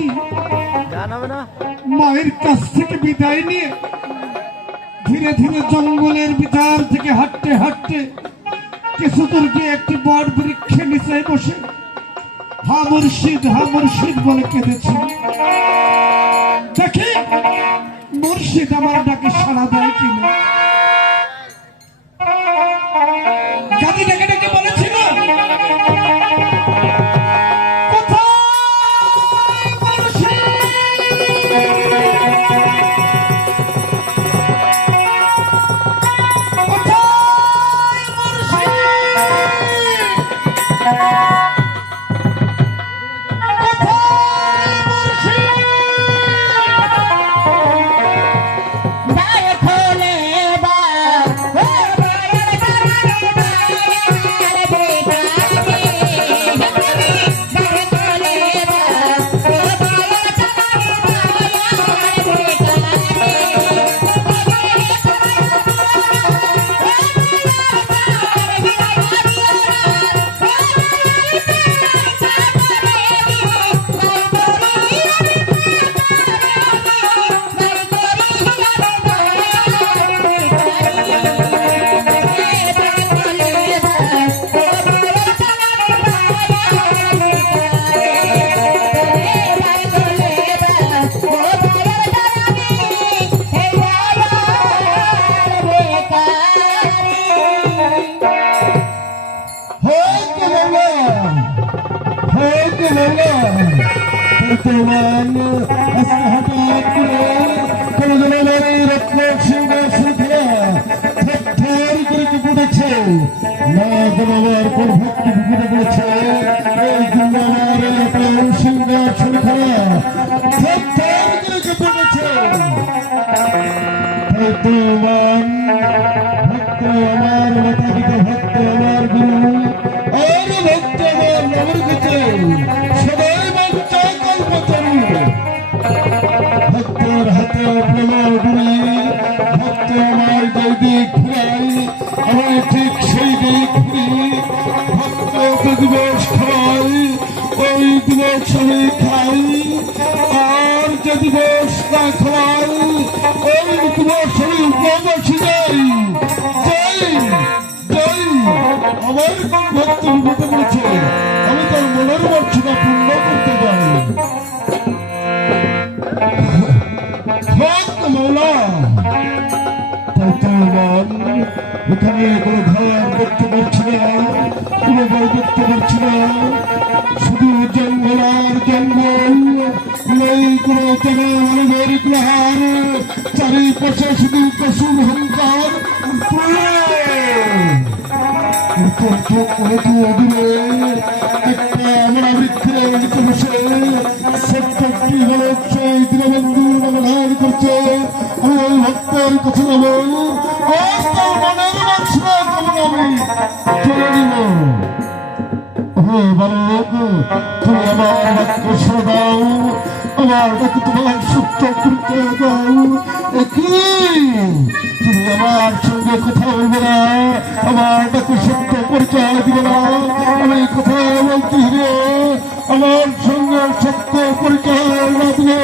যাচ্ছি মায়ের কাছ থেকে বিদায় নিয়ে ধীরে ধীরে জঙ্গলের ভিতর থেকে হাঁটতে হাঁটতে কিছু দূর গিয়ে একটি বট বৃক্ষের নিচে বসে হা মুর্শিদ বলে কেঁদেছি। দেখি মুর্শিদ আমার ডাকে সাড়া দেয় কিনা। গাদি ডেকে ডেকে বলেছিল, আমি তার মনের বাঞ্ছনা পূর্ণ করতে পারি। এখানে কোনো ঘর দেখতে পাচ্ছি না, কোনো বই দেখতে পাচ্ছি না, শুধু জঙ্গল আর জঙ্গল, নেই কোনো জনমানবের গ্রহার, চারিপাশে শুধু পশুর হংকার। একটা আমরা বৃক্ষের নিচে বসে সত্যটি হল সেই দীনবন্ধু নমধান করছে। আমি ওই ভক্তের কাছে যাবো, মনের বাসনা কেমন আমি চলে নিব। বালক, তুমি আমার বাক্য শোনা দাও, আমার বাক্য তোমার সত্য পরিচয় দাও। তুমি আমার সঙ্গে কথা বলবে না, আমার বাক্য সত্য পরিচয় দিবে না। আমি কথা বলতে হবে, আমার সঙ্গে সত্য পরিচয় না দিলে